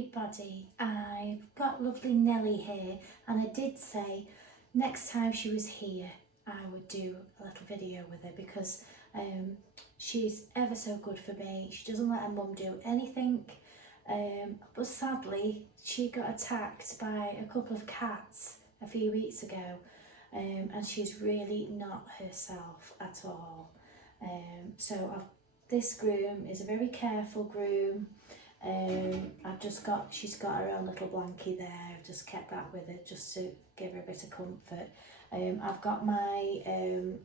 everybody, I've got lovely Nellie here, and I did say next time she was here I would do a little video with her because she's ever so good for me. She doesn't let her mum do anything, but sadly she got attacked by a couple of cats a few weeks ago, and she's really not herself at all. This groom is a very careful groom. She's got her own little blankie there. I've just kept that with her just to give her a bit of comfort. I've got my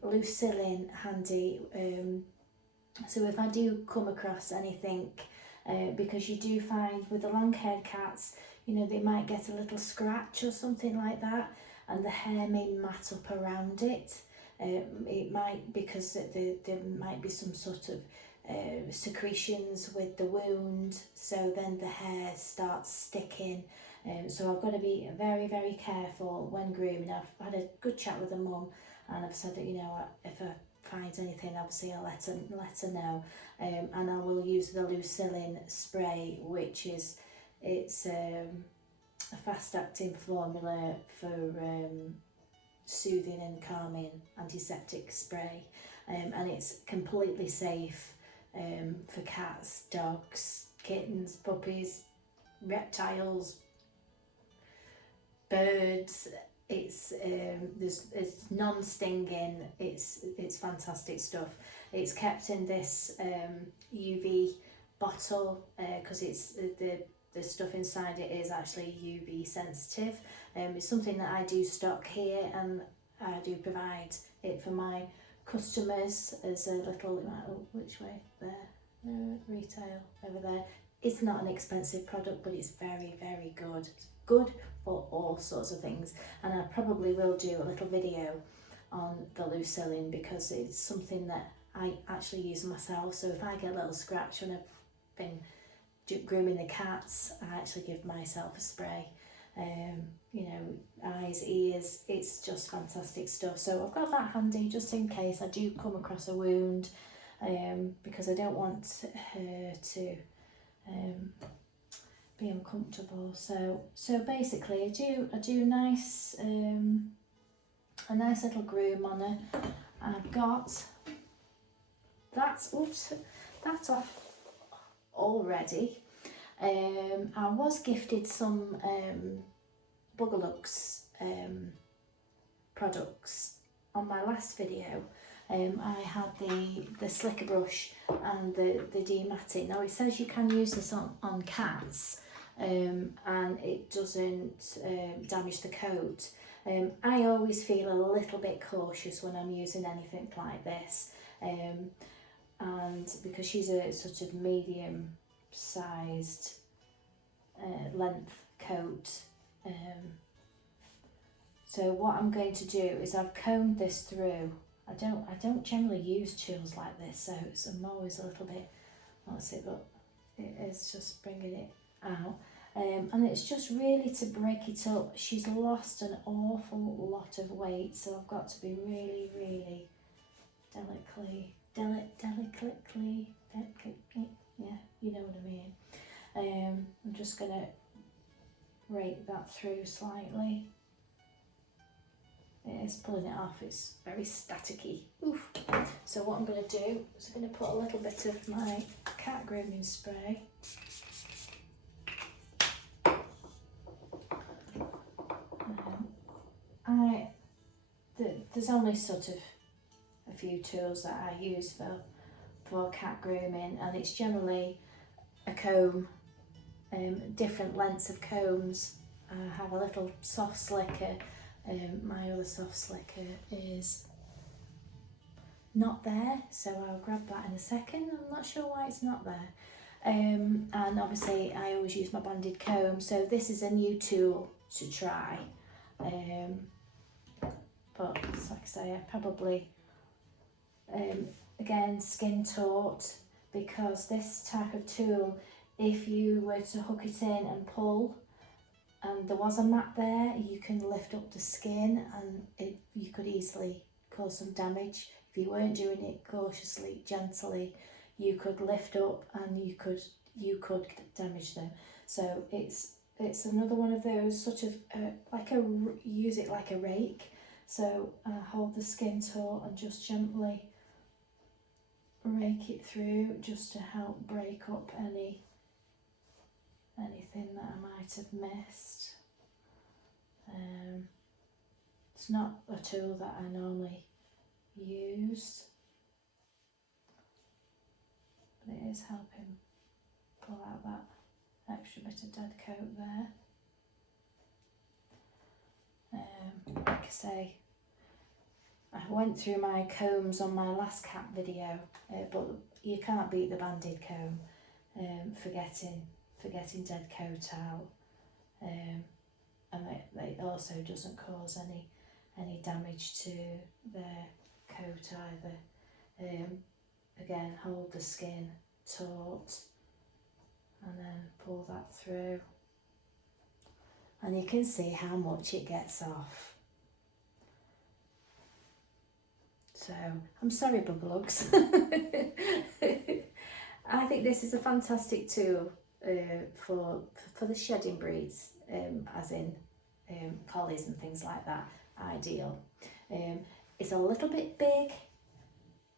Lucillin handy, so if I do come across anything, because you do find with the long-haired cats, you know, they might get a little scratch or something like that, and the hair may mat up around it. It might, because there might be some sort of secretions with the wound, so then the hair starts sticking. So I've got to be very, very careful when grooming. I've had a good chat with the mum, and I've said that, you know, if I find anything, obviously I'll let her know. And I will use the Lucillin spray, which is a fast-acting formula for soothing and calming antiseptic spray, and it's completely safe for cats, dogs, kittens, puppies, reptiles, birds. It's non-stinging. It's fantastic stuff. It's kept in this UV bottle because it's the stuff inside it is actually UV sensitive. It's something that I do stock here, and I do provide it for my customers as a little, which way? There, retail over there. It's not an expensive product, but it's very, very good. It's good for all sorts of things, and I probably will do a little video on the Lucillin because it's something that I actually use myself. So if I get a little scratch when I've been grooming the cats, I actually give myself a spray. You know, eyes, ears, it's just fantastic stuff. So I've got that handy just in case I do come across a wound, because I don't want her to be uncomfortable. So basically I do a nice little groom on her. I've got that's off already. I was gifted some Bugalux products on my last video. I had the slicker brush and the dematting. Now it says you can use this on cats, and it doesn't damage the coat. I always feel a little bit cautious when I'm using anything like this, and because she's a sort of medium sized length coat. So what I'm going to do is I've combed this through. I don't generally use tools like this, so I'm always a little bit, let's see, but it is just bringing it out. And it's just really to break it up. She's lost an awful lot of weight, so I've got to be really, really delicately, yeah, you know what I mean. I'm just going to rake that through slightly. It is pulling it off, it's very staticky. Oof. So what I'm going to do is I'm going to put a little bit of my cat grooming spray. There's only sort of a few tools that I use for cat grooming, and it's generally a comb, different lengths of combs. I have a little soft slicker. My other soft slicker is not there, so I'll grab that in a second. I'm not sure why it's not there. And obviously I always use my banded comb, so this is a new tool to try. But like I say, I probably, again, skin taut, because this type of tool, if you were to hook it in and pull, and there was a mat there, you can lift up the skin, and you could easily cause some damage. If you weren't doing it cautiously, gently, you could lift up and you could you could damage them. So it's another one of those sort of use it like a rake. So hold the skin taut and just gently rake it through, just to help break up anything that I might have missed. It's not a tool that I normally use, but it is helping pull out that extra bit of dead coat there. Like I say, I went through my combs on my last cat video, but you can't beat the banded comb for getting dead coat out, and it also doesn't cause any damage to their coat either. Again, hold the skin taut and then pull that through, and you can see how much it gets off. So I'm sorry, Bugalugs. I think this is a fantastic tool for the shedding breeds, as in collies and things like that. Ideal. It's a little bit big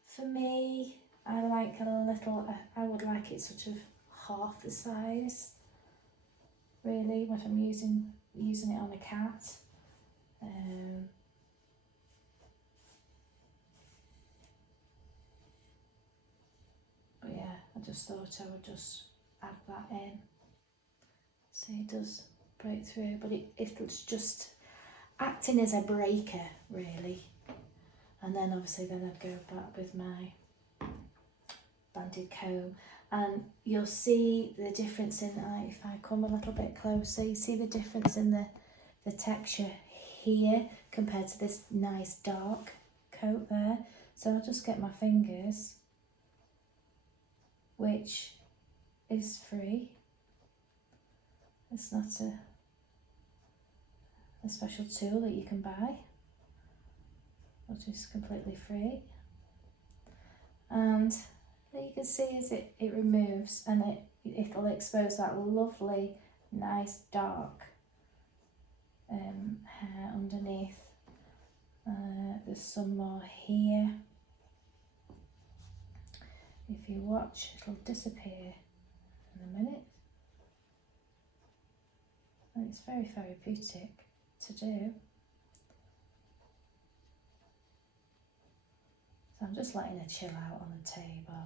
for me. I like a little. I would like it sort of half the size, really, when I'm using it on a cat. But yeah, I just thought I would just add that in. See, it does break through, but it's just acting as a breaker, really. And then obviously I'd go back with my banded comb, and you'll see the difference in, if I come a little bit closer, you see the difference in the texture here compared to this nice dark coat there. So I'll just get my fingers, which is free. It's not a special tool that you can buy, which is completely free. And what you can see is it removes, and it'll expose that lovely, nice dark hair underneath. There's some more here. If you watch, it'll disappear in a minute. And it's very therapeutic to do. So I'm just letting her chill out on the table.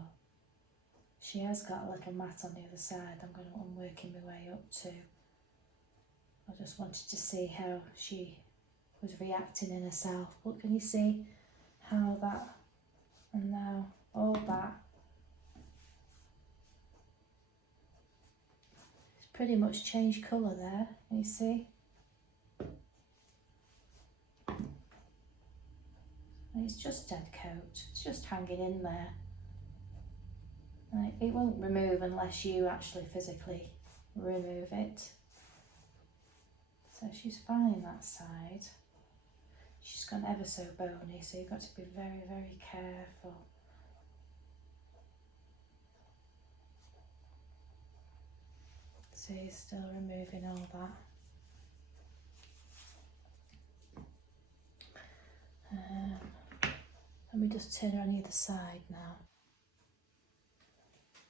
She has got a little mat on the other side I'm working my way up to. I just wanted to see how she was reacting in herself. But can you see how that, and now all that, it's pretty much changed colour there, you see? And it's just dead coat, it's just hanging in there. It won't remove unless you actually physically remove it. So she's fine that side. She's gone ever so bony, so you've got to be very careful. So you're still removing all that. Let me just turn her on either side now.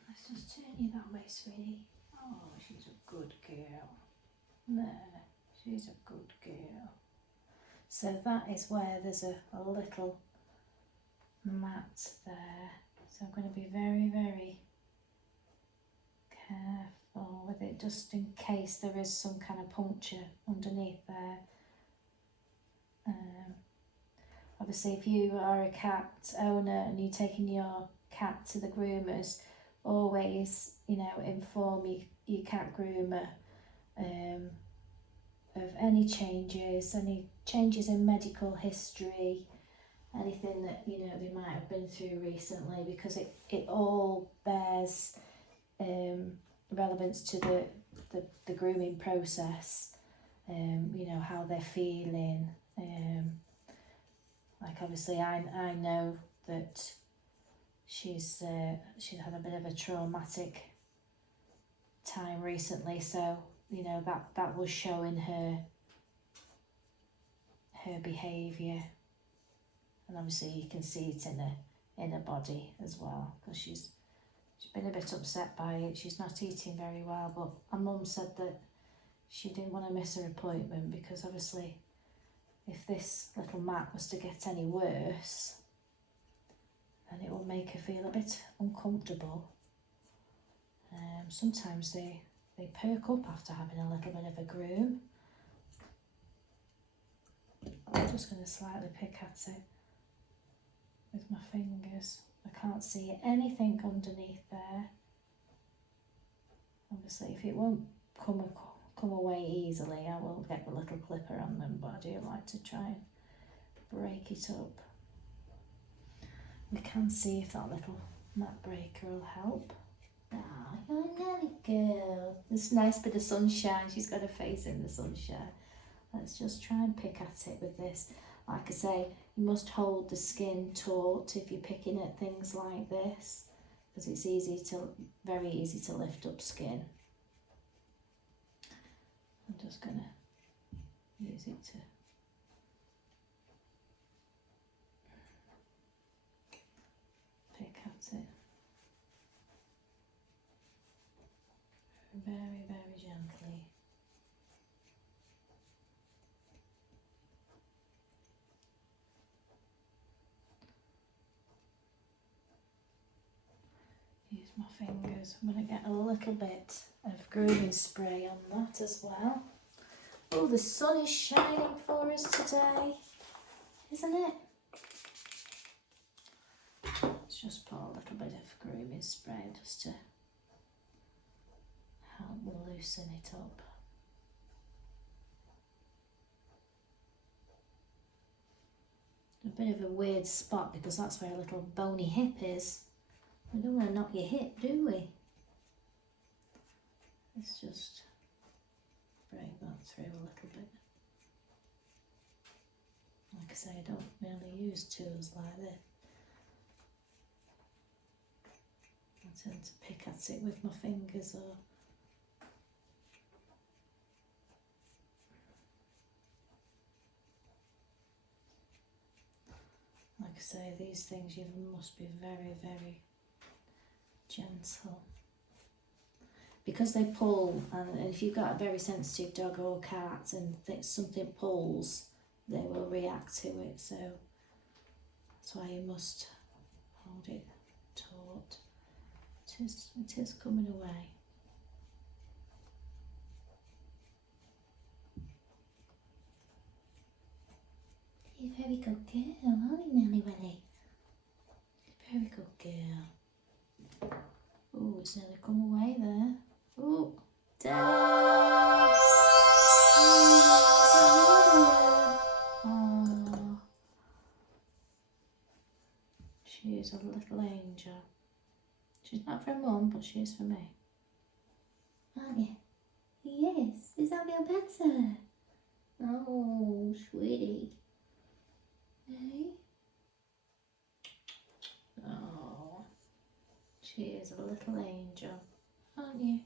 Let's just turn you that way, sweetie. Oh, she's a good girl. There, she's a good girl. So that is where there's a little mat there. So I'm going to be very careful with it, just in case there is some kind of puncture underneath there. Obviously, if you are a cat owner and you're taking your cat to the groomers, always, inform your cat groomer of any changes in medical history, anything that they might have been through recently, because it all bears relevance to the grooming process. How they're feeling. Like obviously, I know that she's had a bit of a traumatic time recently, so you know that was showing her behaviour, and obviously you can see it in her body as well, because she's been a bit upset by it. She's not eating very well, but her mum said that she didn't want to miss her appointment, because obviously if this little mat was to get any worse, then it will make her feel a bit uncomfortable. Sometimes they perk up after having a little bit of a groom. I'm just going to slightly pick at it with my fingers. I can't see anything underneath there. Obviously, if it won't come away easily, I will get the little clipper on them, but I do like to try and break it up. We can see if that little mat breaker will help. Ah, you're a Nellie girl. There's a nice bit of sunshine. She's got her face in the sunshine. Let's just try and pick at it with this. Like I say, you must hold the skin taut if you're picking at things like this, because it's very easy to lift up skin. I'm just going to use it to pick at it. Very, very gently. Use my fingers. I'm going to get a little bit of grooming spray on that as well. Oh, the sun is shining for us today, isn't it? Let's just put a little bit of grooming spray just to help loosen it up. A bit of a weird spot because that's where a little bony hip is. We don't want to knock your hip, do we? Let's just break that through a little bit. Like I say, I don't really use tools like this. I tend to pick at it with my fingers or like I say, these things you must be very, very gentle, because they pull, and if you've got a very sensitive dog or cat and something pulls, they will react to it, so that's why you must hold it taut. It is coming away. You're a very good girl, aren't you, Nellie Willie? Very good girl. Oh, it's nearly come away there. Oh, down. Oh, she is a little angel. She's not for Mum, but she is for me. Aren't you? Yes. Does that feel better? Oh, sweetie. Hey? Oh, she is a little angel, aren't you?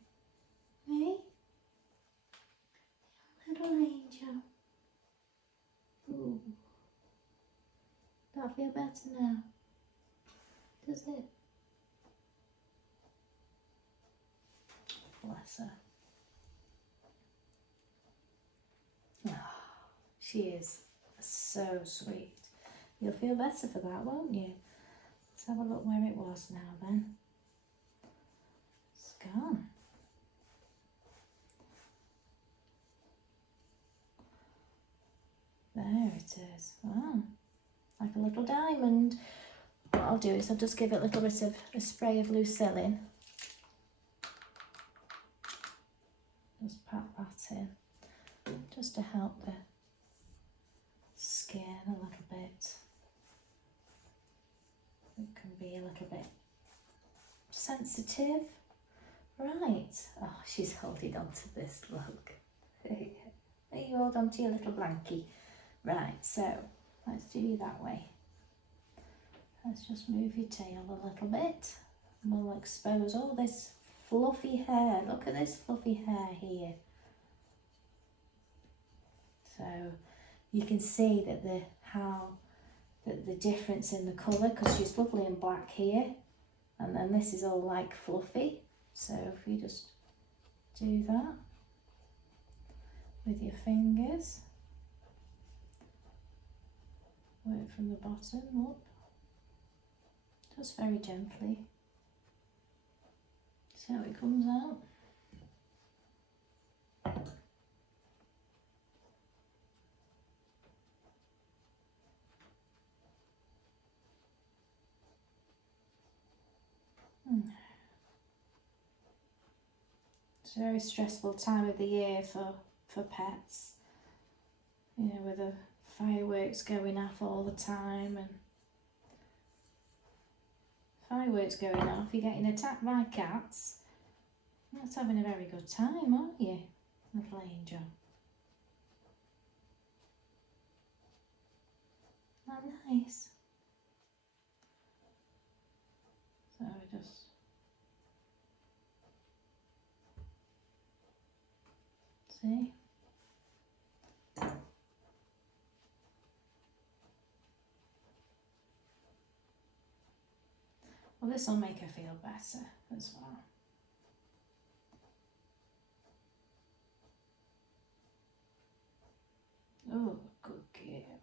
Hey? Little angel. Ooh. That feel better now? Does it? Bless her. Oh, she is so sweet. You'll feel better for that, won't you? Let's have a look where it was now then. It's gone. There it is. Wow. Like a little diamond. What I'll do is I'll just give it a little bit of a spray of Lucillin. Just pat that in, just to help the skin a little bit. It can be a little bit sensitive. Right. Oh, she's holding on to this, look. You hold on to your little blankie. Right, so let's do you that way. Let's just move your tail a little bit and we'll expose all this fluffy hair. Look at this fluffy hair here. So you can see that the difference in the colour, because she's lovely in black here, and then this is all like fluffy. So if you just do that with your fingers, work from the bottom up, just very gently. See how it comes out. It's a very stressful time of the year for pets, you know, with the fireworks going off all the time, and fireworks going off, you're getting attacked by cats. You're not having a very good time, are you, little angel? Not nice. So we just see. Well, this will make her feel better as well. Oh, good girl.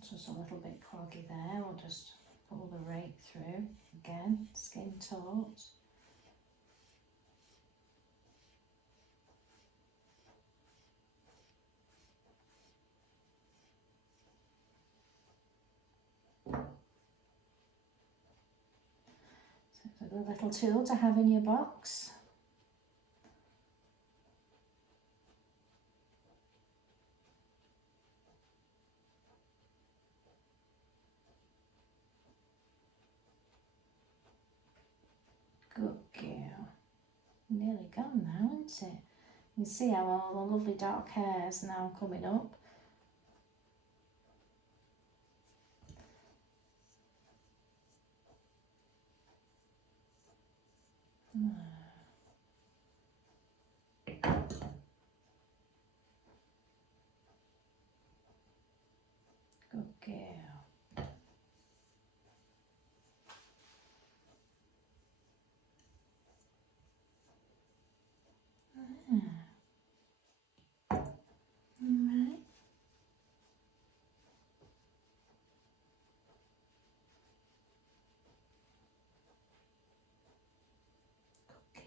It's just a little bit cloggy there. We'll just pull the rake through again, skin taut. So it's a good little tool to have in your box. Good girl. Nearly gone now, isn't it? You can see how all the lovely dark hairs now coming up. Good girl. Alright. Good girl.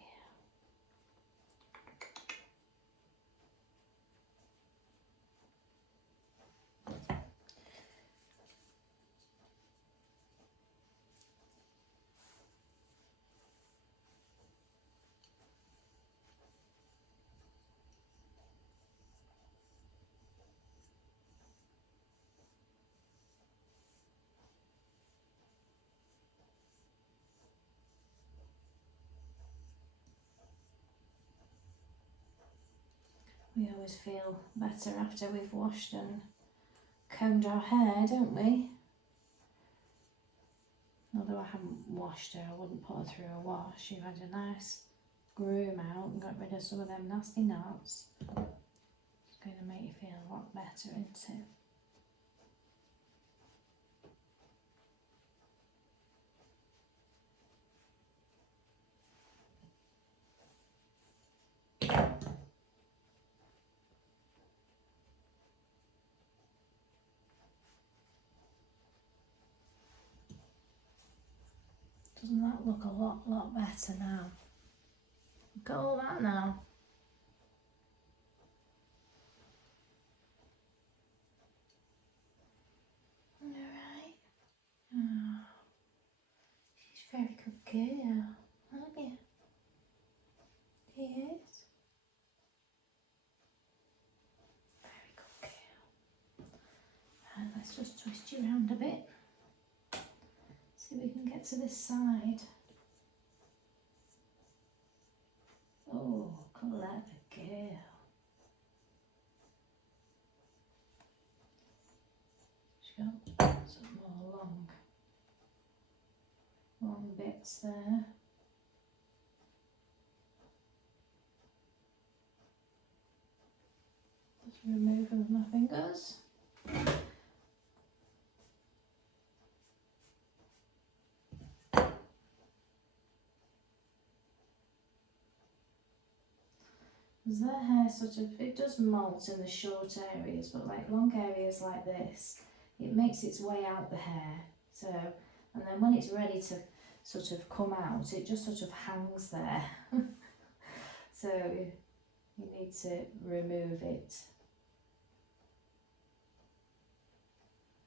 We always feel better after we've washed and combed our hair, don't we? Although I haven't washed her, I wouldn't put her through a wash. You've had a nice groom out and got rid of some of them nasty knots. It's going to make you feel a lot better, isn't it? Doesn't that look a lot better now? Look at all that now. Alright. Oh, she's a very good girl, aren't you? Yes. to this side. Oh, clever girl. She's got some more long bits there. Just remove them with my fingers. Their hair sort of, it does molt in the short areas, but like long areas like this, it makes its way out the hair. So, and then when it's ready to sort of come out, it just sort of hangs there. So you need to remove it.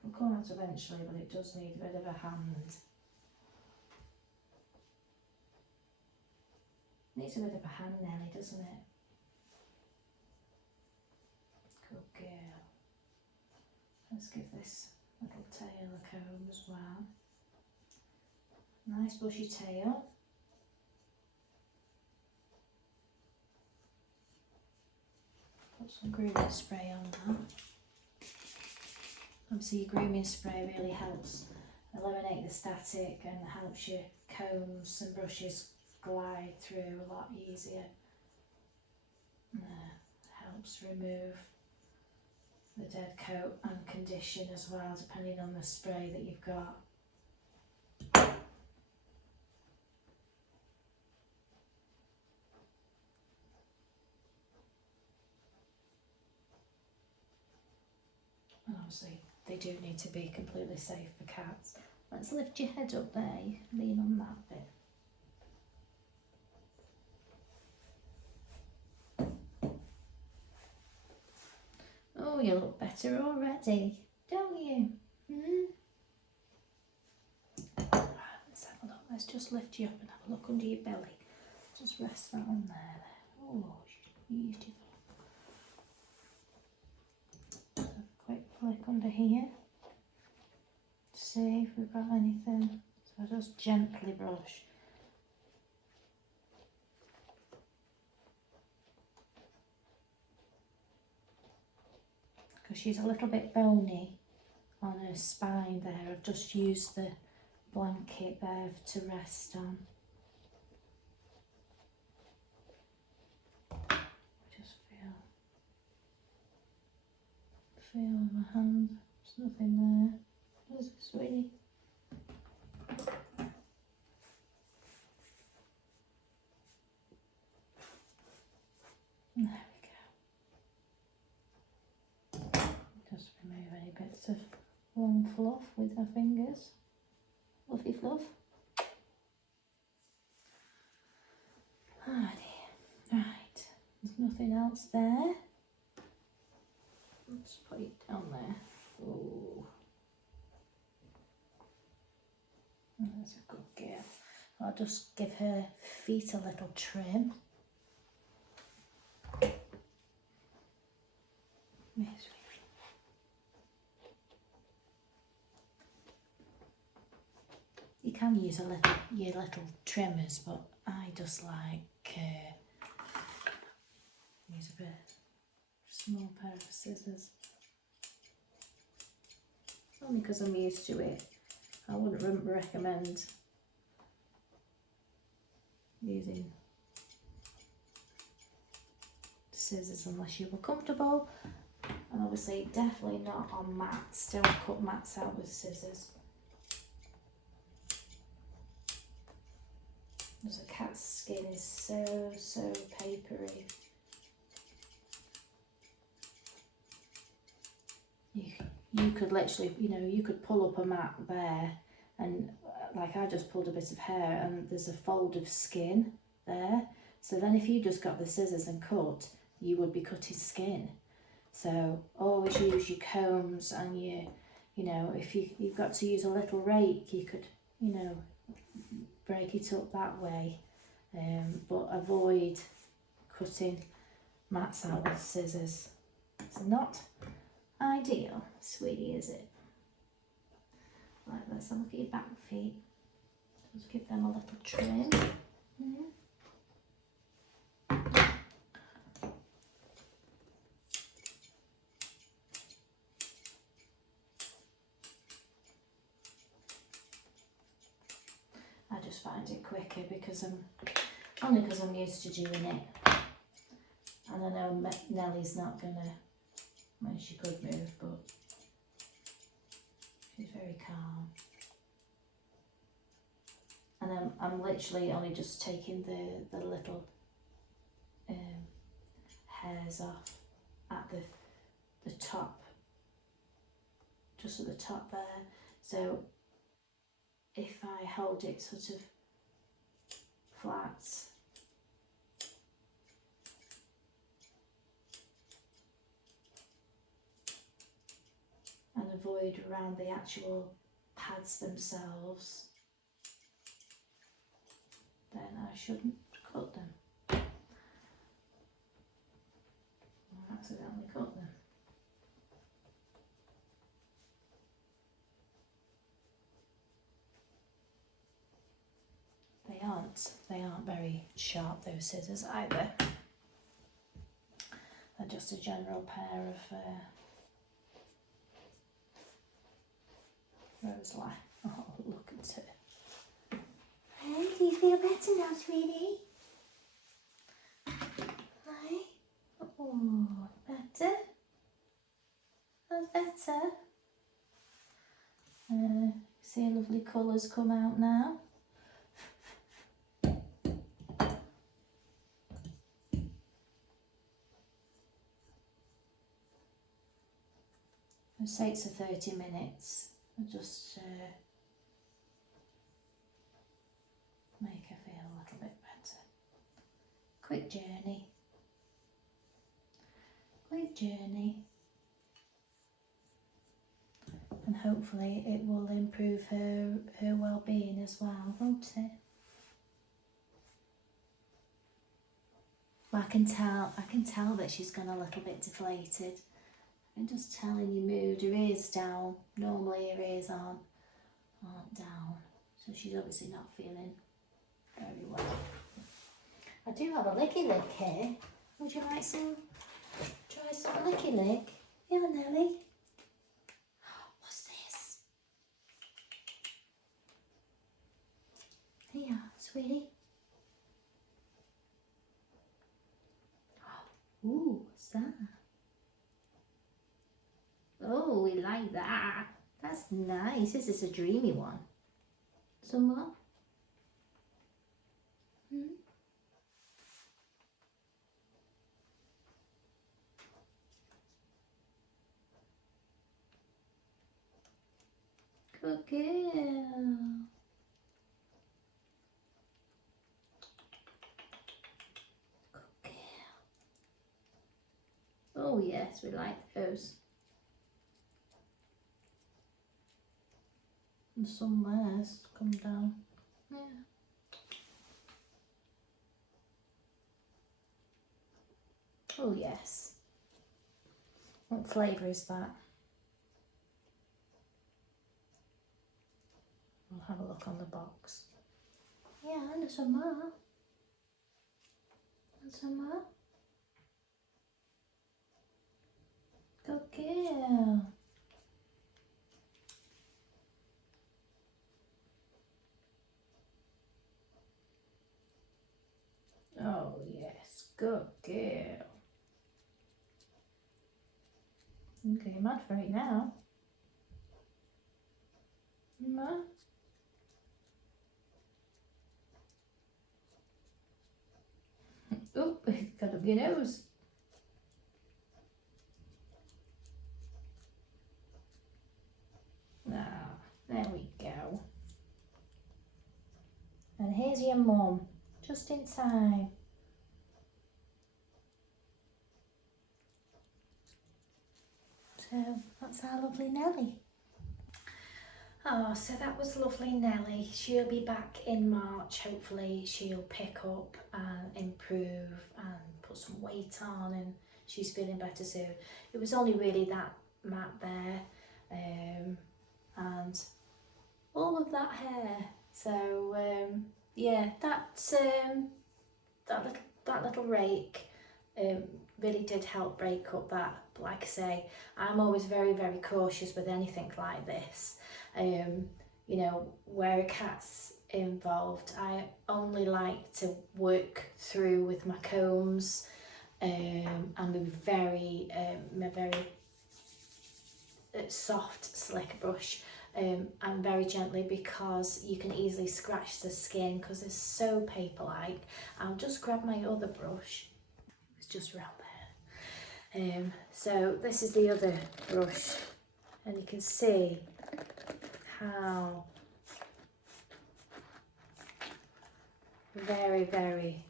It'll come out eventually, but it does need a bit of a hand. Needs a bit of a hand, Nellie, doesn't it? Good girl. Let's give this little tail a comb as well. Nice bushy tail. Put some grooming spray on that. Obviously your grooming spray really helps eliminate the static and helps your combs and brushes glide through a lot easier. Helps remove the dead coat and condition as well, depending on the spray that you've got. And obviously they do need to be completely safe for cats. Let's lift your head up there, lean on that bit. Oh, you look better already, don't you? Right, let's have a look. Let's just lift you up and have a look under your belly. Just rest that on there. Oh, she's beautiful. Have a quick flick under here. See if we've got anything. So just gently brush. Because she's a little bit bony on her spine there. I've just used the blanket there to rest on. Just feel my hand. There's nothing there. Is it, sweetie? There we go. Just remove any bits of long fluff with our fingers. Fluffy fluff. Ah dear. Right, there's nothing else there. Let's put it down there. Oh, that's a good girl. I'll just give her feet a little trim. Yes. You can use your little trimmers, but I just like use a bit small pair of scissors. Only because I'm used to it. I wouldn't recommend using scissors unless you were comfortable, and obviously definitely not on mats. Don't cut mats out with scissors. Because a cat's skin is so papery. You could literally, you could pull up a mat there, and like I just pulled a bit of hair and there's a fold of skin there. So then if you just got the scissors and cut, you would be cutting skin. So always use your combs and if you've got to use a little rake, you could, break it up that way. But avoid cutting mats out with scissors. It's not ideal, sweetie, is it? Right, let's have a look at your back feet. Just give them a little trim. I just find it quicker because I'm used to doing it, and I know Nellie's not gonna. Well, she could move, but she's very calm. And I'm literally only just taking the little hairs off at the top, just at the top there. So if I hold it sort of flat, and avoid around the actual pads themselves, then I shouldn't cut them. I accidentally cut them. They aren't very sharp, those scissors either. They're just a general pair of Roselie. Oh, look at it. Hey, do you feel better now, sweetie? Hey? Oh, better? That's better. See, lovely colours come out now. It takes 30 minutes. I'll just make her feel a little bit better. Quick journey. Quick journey. And hopefully it will improve her well-being as well, won't it? Well, I can tell that she's gone a little bit deflated. I'm just telling your mood. Her ears down. Normally her ears aren't down. So she's obviously not feeling very well. I do have a licky lick here. Would you like some? Try some licky lick? Yeah, Nellie. What's this? Here, sweetie. Ooh, what's that? Oh, we like that. That's nice. This is a dreamy one. Some more? Good girl. Good girl. Oh yes, we like those. And some mares come down. Yeah. Oh yes. What flavour is that? I'll have a look on the box. Yeah, and there's some more. And some more. Good girl. Oh yes, good girl. Okay, you're mad for it now. No? Oh, it's got up your nose. Ah, there we go. And here's your mum, just in time. So that's our lovely Nellie. Oh, so that was lovely Nellie. She'll be back in March. Hopefully she'll pick up and improve and put some weight on, and she's feeling better soon. It was only really that mat there, and all of that hair. So yeah, that little rake really did help break up that. But like I say, I'm always very, very cautious with anything like this. You know, where a cat's involved, I only like to work through with my combs and my very soft slick brush, and very gently, because you can easily scratch the skin because it's so paper-like. I'll just grab my other brush. It's just around there. So this is the other brush, and you can see how very, very,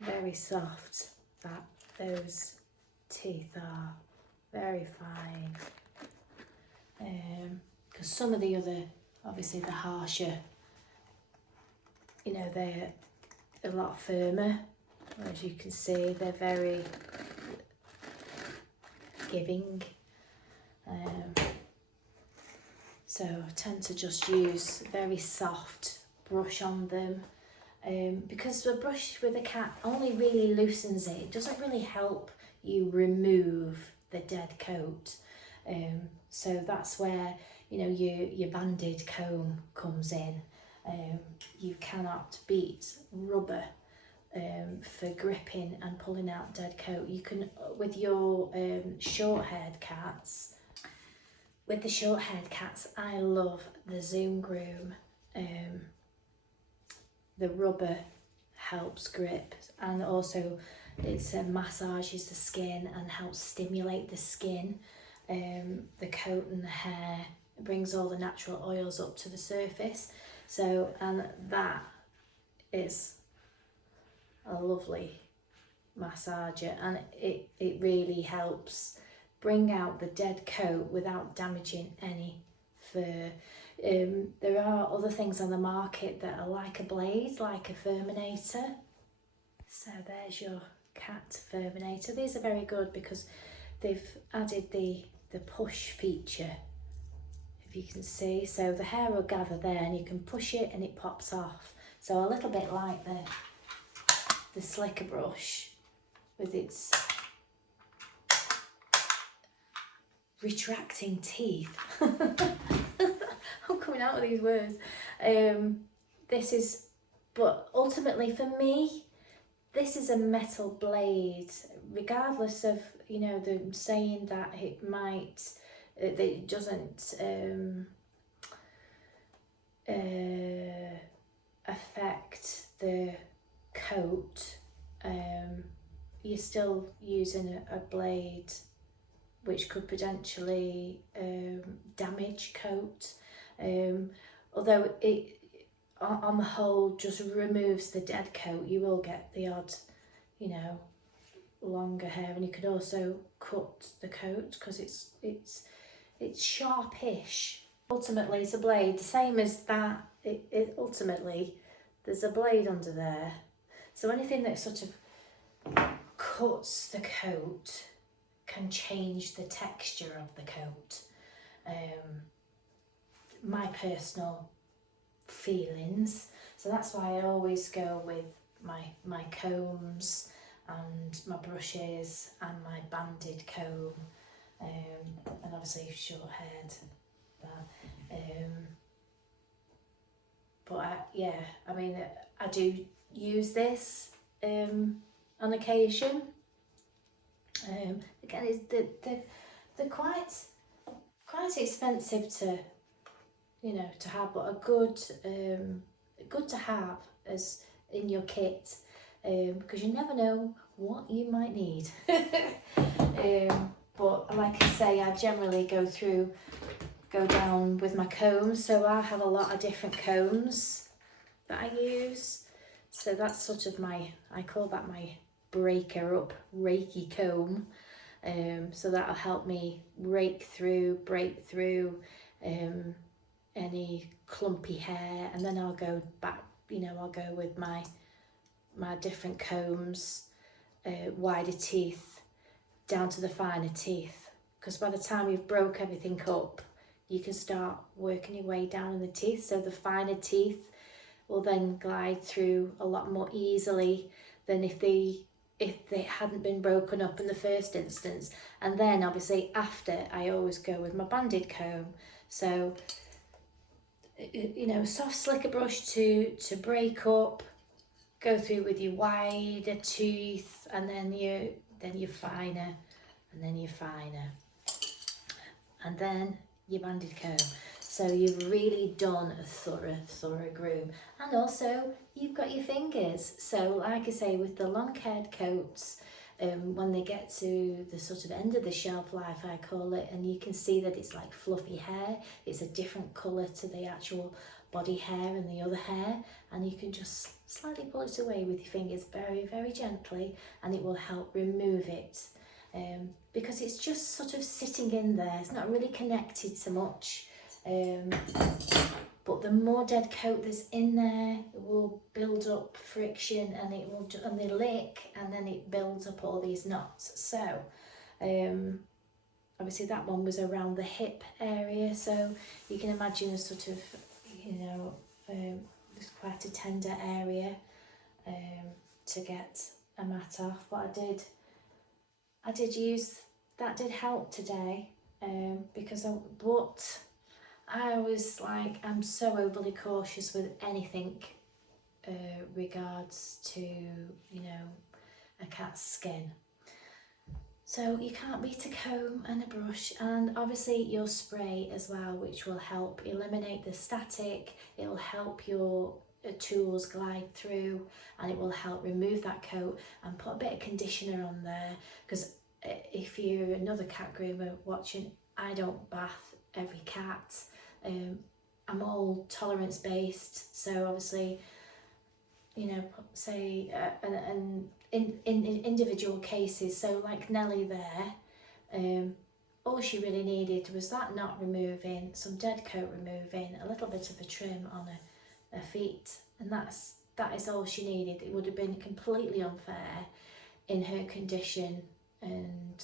very soft that those teeth are. Very fine. Because some of the other, obviously the harsher, you know, they're a lot firmer. As you can see, they're very giving. So I tend to just use a very soft brush on them, because the brush with a cat only really loosens it. It doesn't really help you remove the dead coat. So that's where, you know, your banded comb comes in. You cannot beat rubber for gripping and pulling out dead coat. You can, with your short-haired cats, with the short-haired cats, I love the Zoom Groom. The rubber helps grip, and also it massages the skin and helps stimulate the skin, the coat and the hair. It brings all the natural oils up to the surface. So, and that is a lovely massager, and it really helps bring out the dead coat without damaging any fur. There are other things on the market that are like a blade, like a Furminator. So there's your cat Furminator. These are very good because they've added the push feature, if you can see. So the hair will gather there and you can push it and it pops off. So a little bit like the slicker brush with its retracting teeth. I'm coming out with these words. This is, but ultimately for me, this is a metal blade, regardless of, you know, them saying that it might, that it doesn't affect the coat. You're still using a blade which could potentially damage coat. Although it, on the whole, just removes the dead coat. You will get the odd, you know, longer hair, and you can also cut the coat because it's sharpish. Ultimately, it's a blade, the same as that. It ultimately, there's a blade under there. So anything that sort of cuts the coat can change the texture of the coat. My personal feelings. So that's why I always go with my combs and my brushes and my banded comb, and obviously short haired. But I mean, I do use this on occasion. Again, they're quite expensive to, you know, to have, but good to have as in your kit, because you never know what you might need. But like I say, I generally go down with my combs, so I have a lot of different combs that I use. So that's sort of I call that my breaker up Reiki comb. So that'll help me break through any clumpy hair, and then I'll go back, you know, I'll go with my different combs, wider teeth down to the finer teeth, because by the time you've broke everything up, you can start working your way down in the teeth. So the finer teeth will then glide through a lot more easily than if they hadn't been broken up in the first instance. And then obviously after, I always go with my banded comb. So, you know, soft slicker brush to break up, go through with your wider teeth, and then your finer, and then your finer, and then your banded comb. So you've really done a thorough groom. And also you've got your fingers. So like I say, with the long haired coats, when they get to the sort of end of the shelf life, I call it, and you can see that it's like fluffy hair. It's a different colour to the actual body hair and the other hair, and you can just slightly pull it away with your fingers very gently, and it will help remove it. Because it's just sort of sitting in there. It's not really connected so much. But the more dead coat that's in there, it will build up friction, and it will, and they lick, and then it builds up all these knots. So obviously that one was around the hip area, so you can imagine a sort of, you know, it's quite a tender area to get a mat off. But I did use, that did help today, because I was like, I'm so overly cautious with anything regards to, you know, a cat's skin. So you can't beat a comb and a brush, and obviously your spray as well, which will help eliminate the static. It will help your tools glide through, and it will help remove that coat and put a bit of conditioner on there. Because if you're another cat groomer watching, I don't bath every cat. I'm all tolerance based, so obviously, you know, say and in individual cases, so like Nellie there, all she really needed was that knot removing, some dead coat removing, a little bit of a trim on her feet, and that is all she needed. It would have been completely unfair in her condition and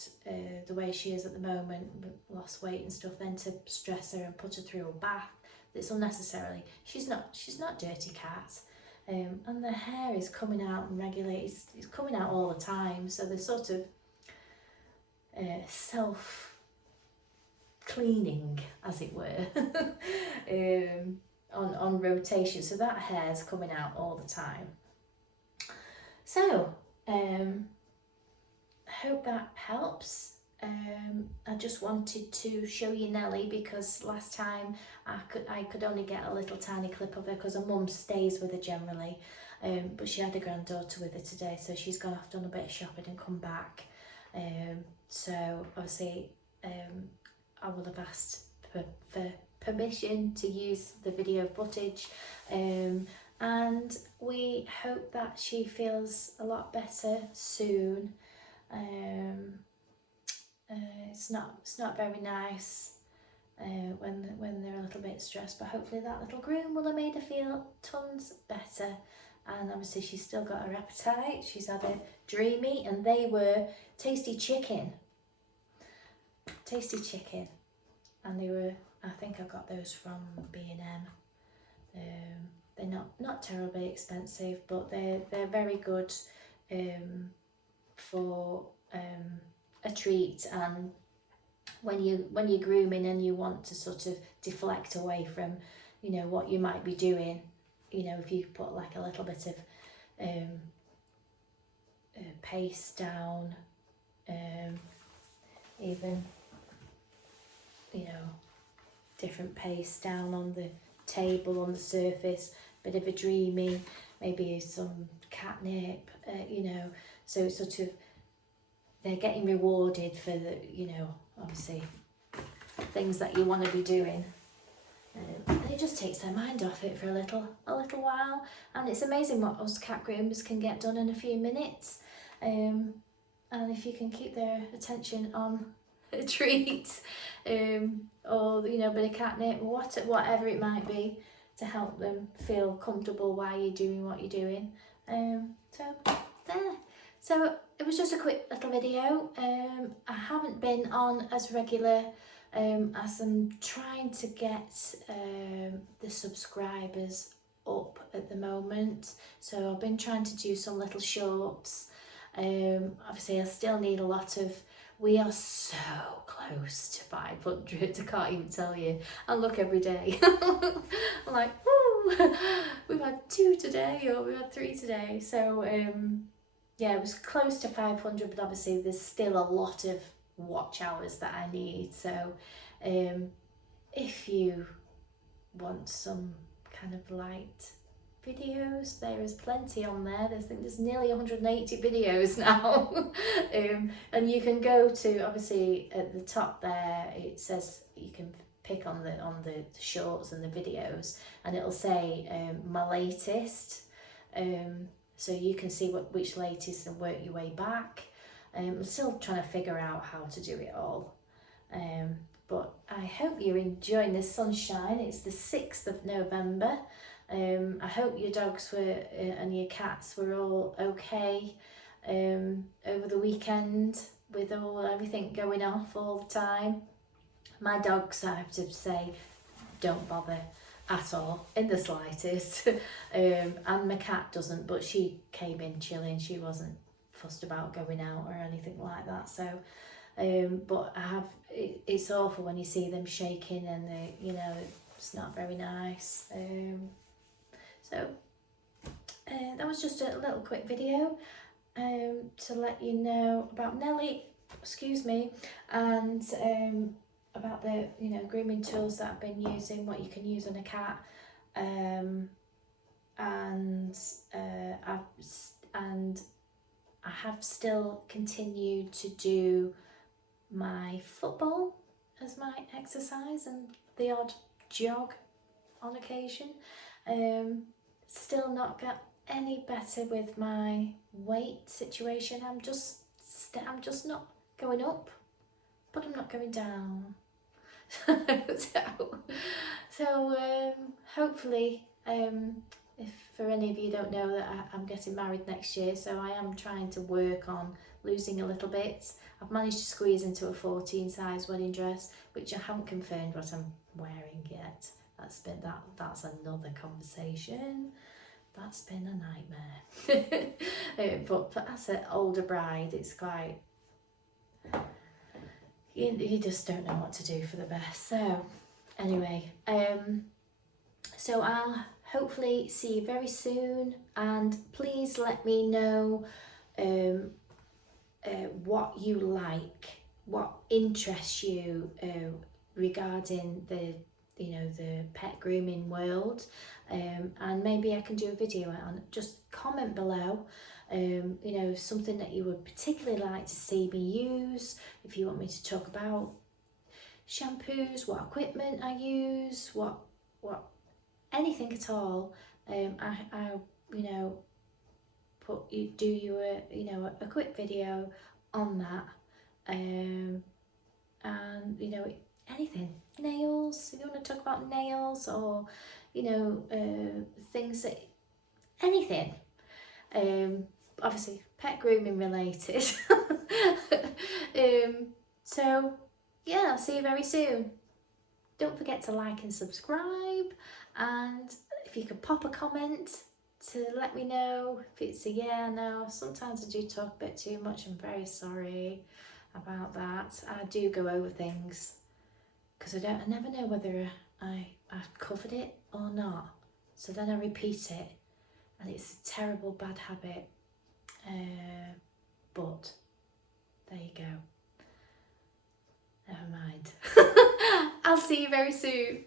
the way she is at the moment, lost weight and stuff, then to stress her and put her through a bath that's unnecessarily. She's not dirty cat, and the hair is coming out and regularly. It's coming out all the time, so they're sort of self cleaning, as it were, on rotation. So that hair's coming out all the time. So I hope that helps. I just wanted to show you Nellie, because last time I could only get a little tiny clip of her because her mum stays with her generally, but she had a granddaughter with her today, so she's gone off, done a bit of shopping and come back. So obviously I will have asked for permission to use the video footage, and we hope that she feels a lot better soon. It's not very nice when they're a little bit stressed, but hopefully that little groom will have made her feel tons better. And obviously she's still got her appetite. She's had a dreamy, and they were tasty chicken, and they were, I think I got those from B&M. They're not terribly expensive, but they're very good for a treat. And when you're grooming and you want to sort of deflect away from, you know, what you might be doing, you know, if you put like a little bit of paste down, even, you know, different paste down on the table, on the surface, bit of a dreamy, maybe some catnip, you know, so it's sort of, they're getting rewarded for the, you know, obviously things that you want to be doing. And it just takes their mind off it for a little while, and it's amazing what us cat groomers can get done in a few minutes. And if you can keep their attention on a treat, or, you know, a bit of catnip, whatever it might be, to help them feel comfortable while you're doing what you're doing. So there. So it was just a quick little video. I haven't been on as regular as I'm trying to get the subscribers up at the moment. So I've been trying to do some little shorts. Obviously I still need a lot of, we are so close to 500, I can't even tell you. I look every day. I'm like, woo, we've had 2 today, or we've had 3 today. So yeah, it was close to 500, but obviously there's still a lot of watch hours that I need. So if you want some kind of light videos, there is plenty on there. I think there's nearly 180 videos now. And you can go to, obviously at the top there it says you can pick on the shorts and the videos, and it'll say my latest, so you can see which latest and work your way back. I'm still trying to figure out how to do it all, but I hope you're enjoying the sunshine. It's the 6th of November. I hope your dogs were and your cats were all okay over the weekend with everything going off all the time. My dogs, I have to say, don't bother at all in the slightest. And my cat doesn't, but she came in chilling. She wasn't fussed about going out or anything like that. So but it's awful when you see them shaking, and they, it's not very nice. So that was just a little quick video to let you know about Nellie, excuse me, and about the grooming tools that I've been using, what you can use on a cat, and I have still continued to do my football as my exercise and the odd jog on occasion. Still not got any better with my weight situation. I'm just not going up, but I'm not going down. so hopefully, if for any of you don't know, that I'm getting married next year, so I am trying to work on losing a little bit. I've managed to squeeze into a 14 size wedding dress, which I haven't confirmed what I'm wearing yet. That's another conversation. That's been a nightmare. But as an older bride, it's quite, you just don't know what to do for the best. So anyway, so I'll hopefully see you very soon, and please let me know what you like, what interests you regarding the pet grooming world, and maybe I can do a video on it. Just comment below, something that you would particularly like to see me use. If you want me to talk about shampoos, what equipment I use, what anything at all, I do you a quick video on that, and anything, nails, if you want to talk about nails, or things that, anything, obviously pet grooming related. So yeah, I'll see you very soon. Don't forget to like and subscribe, and if you could pop a comment to let me know if it's a yeah, no. Sometimes I do talk a bit too much. I'm very sorry about that. I do go over things because I never know whether I've covered it or not. So then I repeat it, and it's a terrible bad habit. But there you go. Never mind. I'll see you very soon.